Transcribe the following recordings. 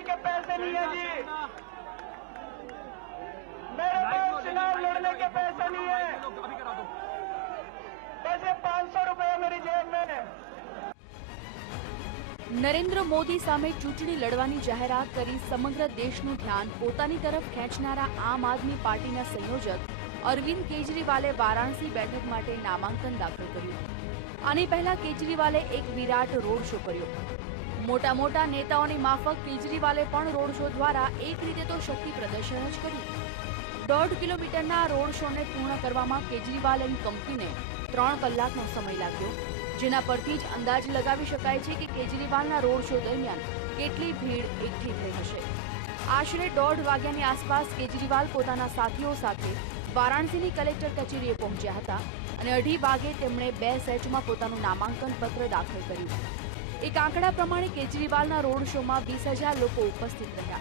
लड़ने के पैसे नहीं है जी, मेरे पास चुनाव लड़ने के पैसे नहीं है, बस ये 500 रुपये मेरी जेब में है। નરેન્દ્ર મોદી સામે ચૂંટણી લડવાની જાહેરાત કરી સમગ્ર દેશનું ધ્યાન પોતાની તરફ ખેંચનારા આમ આદમી પાર્ટીના સંયોજક અરવિંદ કેજરીવાલે વારાણસી બેઠક માટે નામાંકન દાખલ કર્યું। આની પહેલા કેજરીવાલે એક વિરાટ રોડ શો કર્યો। મોટા મોટા નેતાઓની માફક કેજરીવાલે પણ રોડ શો દ્વારા એક રીતે તો શક્તિ પ્રદર્શન જ કર્યું। 1.5 કિલોમીટરના રોડ શોને પૂર્ણ કરવામાં કેજરીવાલની કંપનીને 3 કલાકનો સમય લાગ્યો, જેના પરથી જ અંદાજ લગાવી શકાય છે કે કેજરીવાલના રોડ શો દરમિયાન કેટલી ભીડ એકઠી થઈ હશે। આશરે 1:30 વાગ્યાની આસપાસ કેજરીવાલ પોતાના સાથીઓ સાથે વારાણસીની કલેક્ટર કચેરીએ પહોંચ્યા હતા અને 2:30 વાગે તેમણે 2 સેટમાં પોતાનું નામાંકન પત્ર દાખલ કર્યું। એક આંકડા પ્રમાણે કેજરીવાલના રોડ શોમાં 20,000 લોકો ઉપસ્થિત રહ્યા।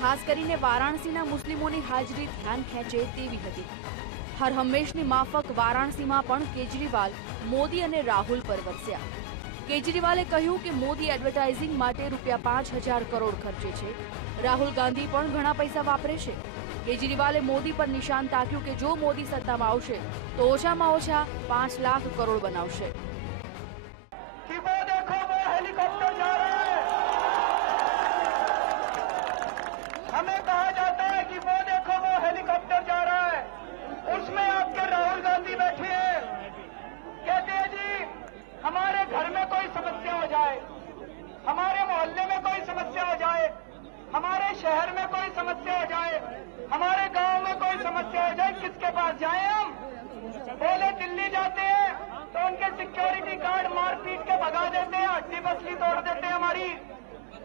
ખાસ કરીને વારાણસીના મુસ્લિમોની હાજરી ધ્યાન ખેંચે તેવી હતી। હર હંમેશની માફક વારાણસીમાં પણ કેજરીવાલ મોદી અને રાહુલ પર વરસ્યા। કેજરીવાલે કહ્યું કે મોદી એડવર્ટાઇઝિંગ માટે ₹5,000 કરોડ ખર્ચે છે, રાહુલ ગાંધી પણ ઘણા પૈસા વાપરે છે। કેજરીવાલે મોદી પર નિશાન તાક્યું કે જો મોદી સત્તામાં આવશે તો ઓછામાં ઓછા 5 લાખ કરોડ બનાવશે। हमें कहा जाता है कि वो देखो वो हेलीकॉप्टर जा रहा है, उसमें आपके राहुल गांधी बैठे हैं, कहते हैं जी हमारे घर में कोई समस्या हो जाए, हमारे मोहल्ले में कोई समस्या हो जाए, हमारे शहर में कोई समस्या हो जाए, हमारे गांव में कोई समस्या हो जाए, किसके पास जाए हम? बोले दिल्ली जाते हैं तो उनके सिक्योरिटी गार्ड मार पीट के भगा देते हैं, हड्डी पसली तोड़ देते हैं हमारी।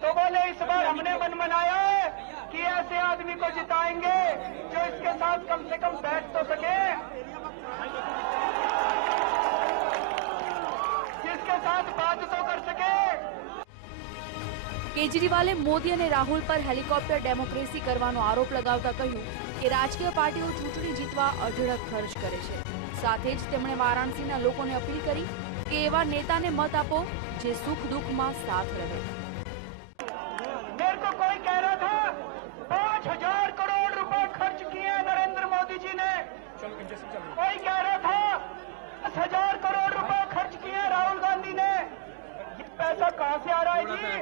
तो बोले इस बार हमने मन बनाया है कि ऐसे आदमी को जिताएंगे जो इसके साथ कम से कम बैठ तो सके, जिसके साथ बात तो कर सके। કેજરીવાલે મોદી અને રાહુલ પર હેલિકોપ્ટર ડેમોક્રેસી કરવાનો આરોપ લગાવતા કહ્યું કે રાજકીય પાર્ટીઓ ચૂંટણી જીતવા અઢળક ખર્ચ કરે છે। સાથે જ તેમણે વારાણસીના લોકોને અપીલ કરી કે એવા નેતાને મત આપો જે સુખ દુઃખમાં સાથ રહે। मेरे को कोई कह रहा था 5,000 करोड़ रुपए खर्च किए नरेंद्र मोदी जी ने, कोई कह रहा था 10,000 करोड़ रुपए खर्च किए राहुल गांधी ने। ये पैसा कहाँ से आ रहा है जी?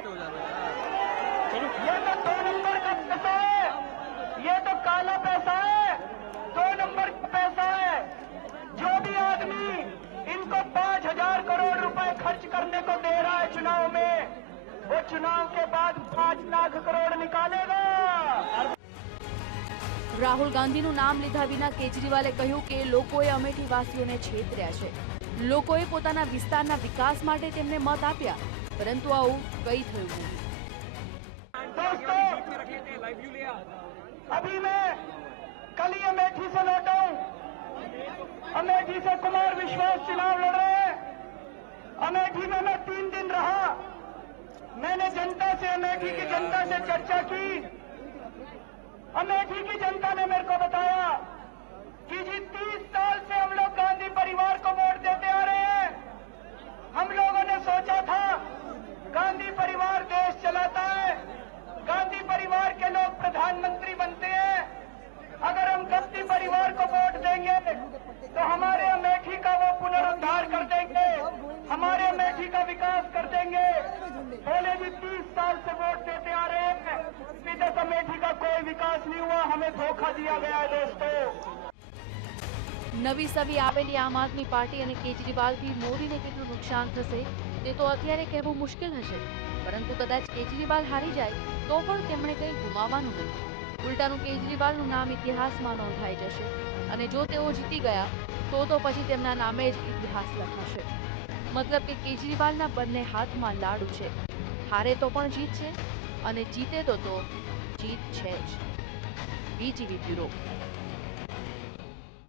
ये तो 2 नंबर का पैसा है, ये तो काला पैसा है, 2 नंबर का पैसा है। जो भी आदमी इनको 5,000 करोड़ रुपए खर्च करने को दे रहा है चुनाव में, वो चुनाव के बाद 5 लाख करोड़ निकालेगा। રાહુલ ગાંધીનું નામ લીધા વિના કેજરીવાલે કહ્યું કે લોકોએ અમેઠીવાસીઓને છેતર્યા છે। લોકોએ પોતાના વિસ્તારના વિકાસ માટે તેમને મત આપ્યા, પરંતુ આવું કઈ થયું નહીં। दोस्तों, अभी मैं कल ही अमेठी से लौटा हूं। अमेठी से कुमार विश्वास चुनाव लड़ रहे हैं। अमेठी में मैं 3 दिन रहा। मैंने जनता से, अमेठी की जनता से चर्चा की। अमेठी की जनता ने मेरे को बताया कि जी 30 साल से हम लोग गांधी परिवार को वोट देते आ रहे हैं। हम लोगों ने सोचा था गांधी परिवार देश चलाता है, गांधी परिवार के लोग प्रधानमंत्री बनते हैं। अगर हम गांधी परिवार को वोट देंगे तो हमारे अमेठी का वो पुनरुद्धार कर देंगे, हमारे अमेठी का विकास कर देंगे। बोले जी 30 साल से वोट देते आ रहे हैं, अभी तक अमेठी का कोई विकास नहीं हुआ, हमें धोखा दिया गया है दोस्तों। નવી સવી આવેલી આમ આદમી પાર્ટી અને કેજરીવાલથી મોદીને કેટલું નુકસાન થશે તે તો અત્યારે કહેવું મુશ્કેલ હશે, પરંતુ કદાચ કેજરીવાલ હારી જાય તો પણ તેમણે કંઈ ગુમાવવાનું નથી। ઉલટાનું કેજરીવાલનું નામ ઇતિહાસમાં નોંધાઈ જશે અને જો તેઓ જીતી ગયા તો પછી તેમના નામે જ ઇતિહાસ લખાશે। મતલબ કે કેજરીવાલના બંને હાથમાં લાડુ છે, હારે તો પણ જીત છે અને જીતે તો જીત છે જ। બીજીવી બ્યુરો।